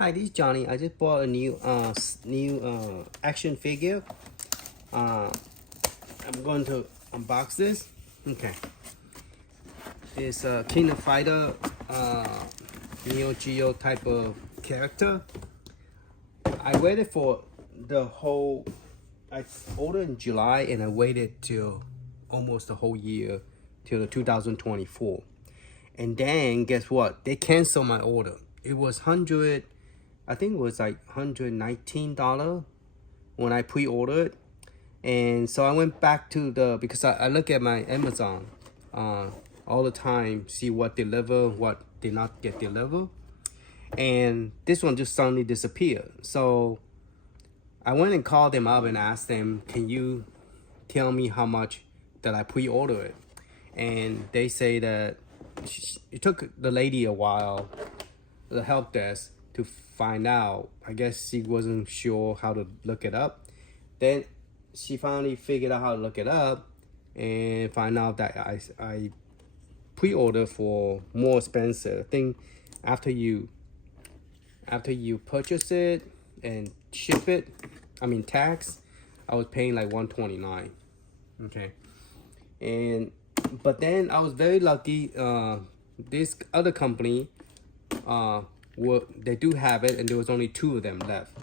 Hi, this is Johnny. I just bought a new action figure. I'm going to unbox this. Okay, it's a King of Fighter Neo Geo type of character. I waited for the whole. I ordered in July and I waited till almost the whole year till the 2024. And then guess what? They canceled my order. It was I think it was like $119 when I pre-ordered. And so I went back to because I look at my Amazon all the time, see what deliver, what did not get delivered. And this one just suddenly disappeared. So I went and called them up and asked them, can you tell me how much that I pre-ordered it? And they say that it took the lady a while, the help desk, to find out. I guess she wasn't sure how to look it up. Then she finally figured out how to look it up and find out that I pre-ordered for more expensive. I think after you purchase it and ship it, I mean tax, I was paying like $129. Okay, but then I was very lucky. This other company, they do have it, and there was only 2 of them left.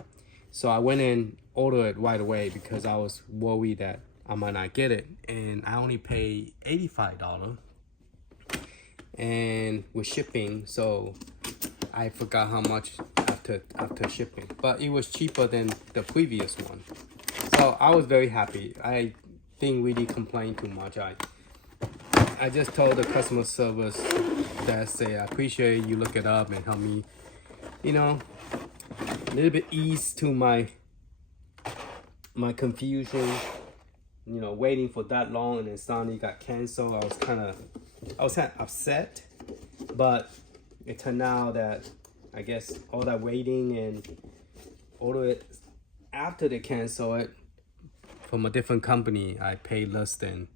So I went and ordered it right away because I was worried that I might not get it, and I only paid $85 and with shipping. So I forgot how much after shipping, but it was cheaper than the previous one. So I was very happy. I didn't really complain too much. I just told the customer service that I appreciate you look it up and help me, a little bit ease to my confusion, waiting for that long and then suddenly got canceled. I was kind of upset, but it turned out that I guess all that waiting and order it after they cancel it from a different company, I paid less than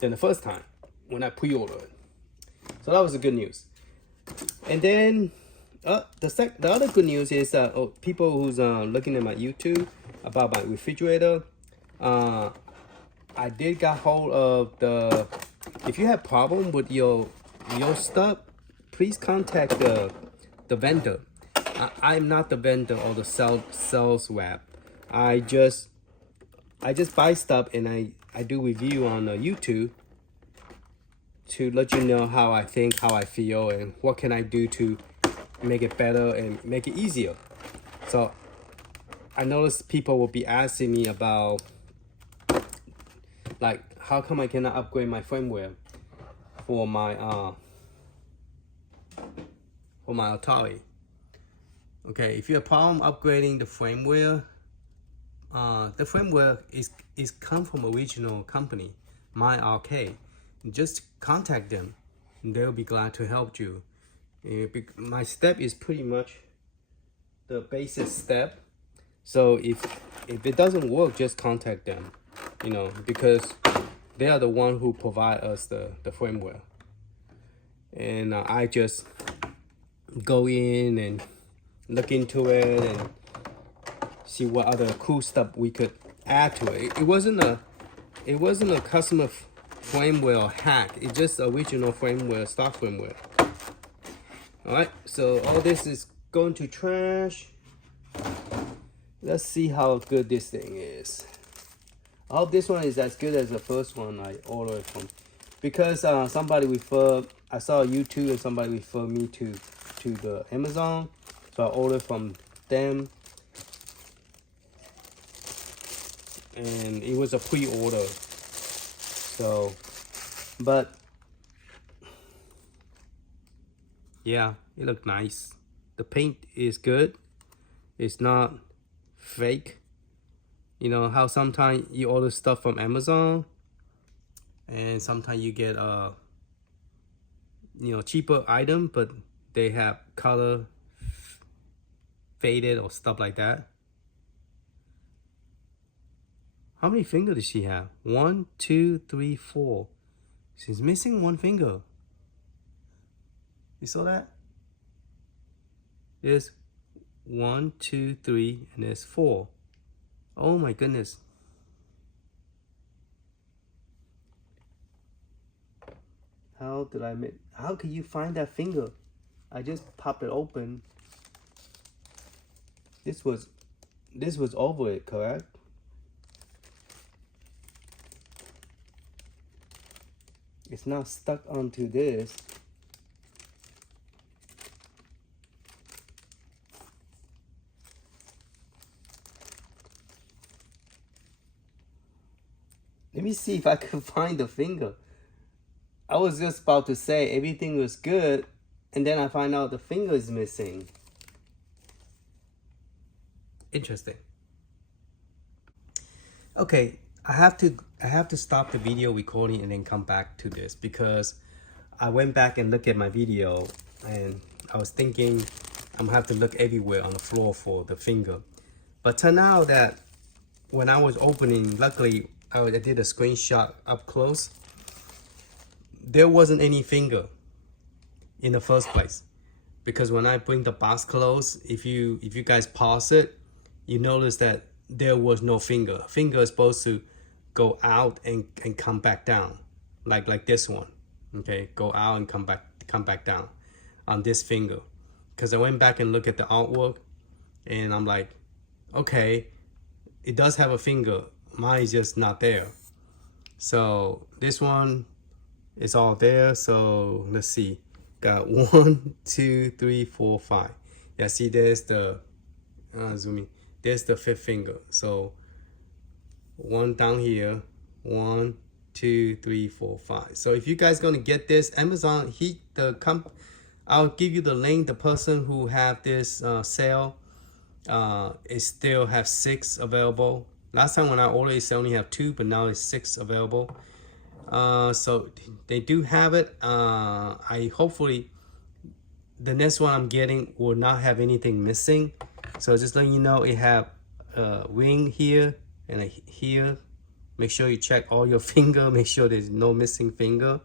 the first time when I pre-ordered it. So that was the good news. And then the other good news is people who's looking at my YouTube about my refrigerator. I did get hold of if you have problem with your stuff, please contact the vendor. I'm not the vendor or the sales rep. I just buy stuff and I do review on YouTube to let you know how I think, how I feel, and what can I do to make it better and make it easier. So I noticed people will be asking me about, like, how come I cannot upgrade my firmware for my Atari. Okay, if you have a problem upgrading the firmware is come from original company, My Arcade. Just contact them. They'll be glad to help you. My step is pretty much the basic step. So if it doesn't work, just contact them. Because they are the one who provide us the firmware. And I just go in and look into it and see what other cool stuff we could add to it. It wasn't a customer firmware or hack. It's just original firmware, stock firmware. All right, so all this is going to trash. Let's see how good this thing is. I hope this one is as good as the first one I ordered from, because somebody I saw YouTube and somebody referred me to the Amazon, so I ordered from them, and it was a pre-order. So, but yeah, it looked nice. The paint is good. It's not fake. How sometimes you order stuff from Amazon and sometimes you get cheaper item, but they have color faded or stuff like that. How many fingers does she have? 1, 2, 3, 4. She's missing 1 finger. You saw that? It's 1, 2, 3, and there's 4. Oh my goodness. How did I make? How can you find that finger? I just popped it open. This was over it, correct? It's not stuck onto this. Let me see if I can find the finger. I was just about to say everything was good, and then I find out the finger is missing. Interesting. Okay, I have to stop the video recording and then come back to this, because I went back and looked at my video and I was thinking I'm gonna have to look everywhere on the floor for the finger. But turned out that when I was opening, luckily I did a screenshot up close. There wasn't any finger in the first place, because when I bring the box close, if you guys pause it, you notice that there was no finger. Finger is supposed to go out and come back down, like this one. Okay, go out and come back down on this finger. Because I went back and looked at the artwork, and I'm like, okay, it does have a finger. Mine is just not there. So this one is all there. So let's see, got 1, 2, 3, 4, 5. Yeah, see, there's the zoom in. There's the 5th finger. So 1 down here, 1, 2, 3, 4, 5. So if you guys gonna get this, Amazon, I'll give you the link. The person who have this sale, it still have 6 available. Last time when I ordered, it only have 2, but now it's 6 available. So they do have it. I hopefully the next one I'm getting will not have anything missing. So just letting you know, it have a ring here and a here. Make sure you check all your finger. Make sure there's no missing finger.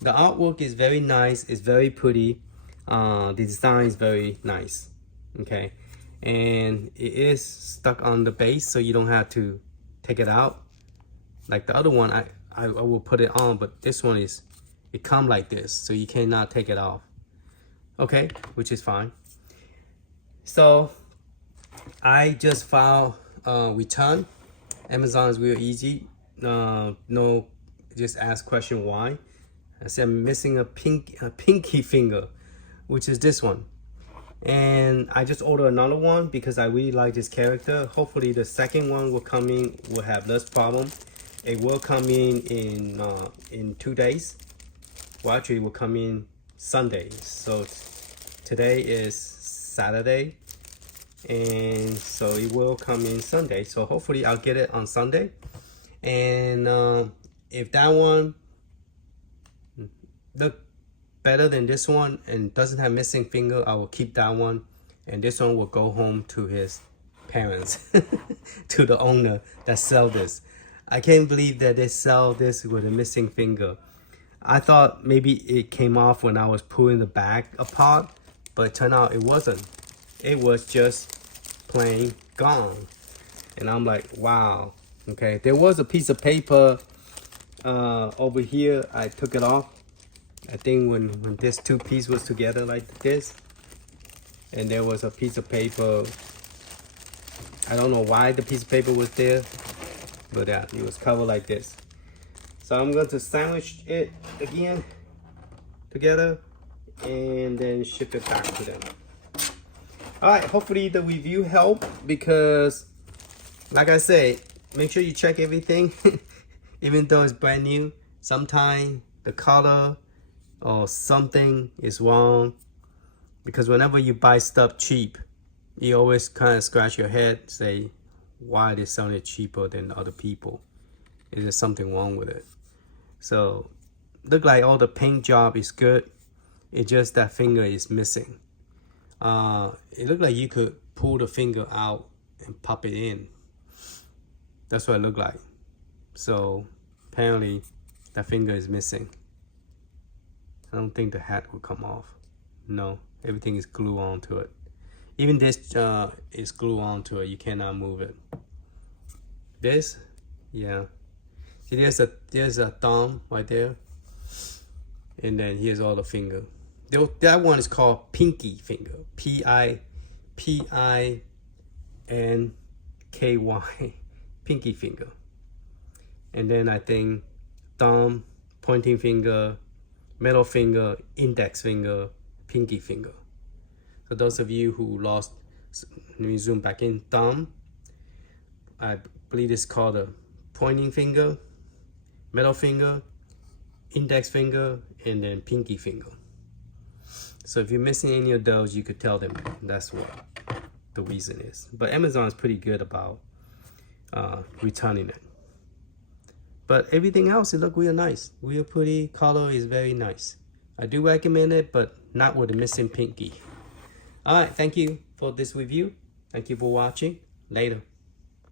The artwork is very nice. It's very pretty. The design is very nice. Okay, and it is stuck on the base, so you don't have to take it out. Like the other one, I will put it on, but this one it come like this, so you cannot take it off. Okay, which is fine. So I just filed return. Amazon is real easy. No, just ask question why. I said I'm missing a pinky finger, which is this one. And I just ordered another one because I really like this character. Hopefully the second one will come in, will have less problem. It will come in 2 days. Well, actually it will come in Sunday. So today is Saturday, and so it will come in Sunday. So hopefully I'll get it on Sunday. And if that one look better than this one and doesn't have missing finger, I will keep that one, and this one will go home to his parents, to the owner that sell this. I can't believe that they sell this with a missing finger. I thought maybe it came off when I was pulling the bag apart, but it turned out it wasn't. It was just plain gone. And I'm like, wow. Okay, there was a piece of paper over here. I took it off. I think when this 2 pieces was together like this, and there was a piece of paper. I don't know why the piece of paper was there, but it was covered like this. So I'm going to sandwich it again together and then ship it back to them. All right, hopefully the review helped, because like I say, make sure you check everything. Even though it's brand new, sometimes the color or something is wrong, because whenever you buy stuff cheap, you always kind of scratch your head, say, why they selling it cheaper than other people? Is there something wrong with it? So look like all the paint job is good. It's just that finger is missing. It looked like you could pull the finger out and pop it in. That's what it looked like. So apparently that finger is missing. I don't think the hat will come off. No, everything is glued onto it. Even this is glued onto it. You cannot move it. This, yeah. See, there's a thumb right there, and then here's all the finger. That one is called pinky finger. Pinky, pinky finger. And then I think thumb, pointing finger, middle finger, index finger, pinky finger. For those of you who lost, let me zoom back in. Thumb, I believe it's called a pointing finger, middle finger, index finger, and then pinky finger. So if you're missing any of those, you could tell them that's what the reason is. But Amazon is pretty good about returning it. But everything else, it look real nice. Real pretty, color is very nice. I do recommend it, but not with the missing pinky. All right, thank you for this review. Thank you for watching. Later.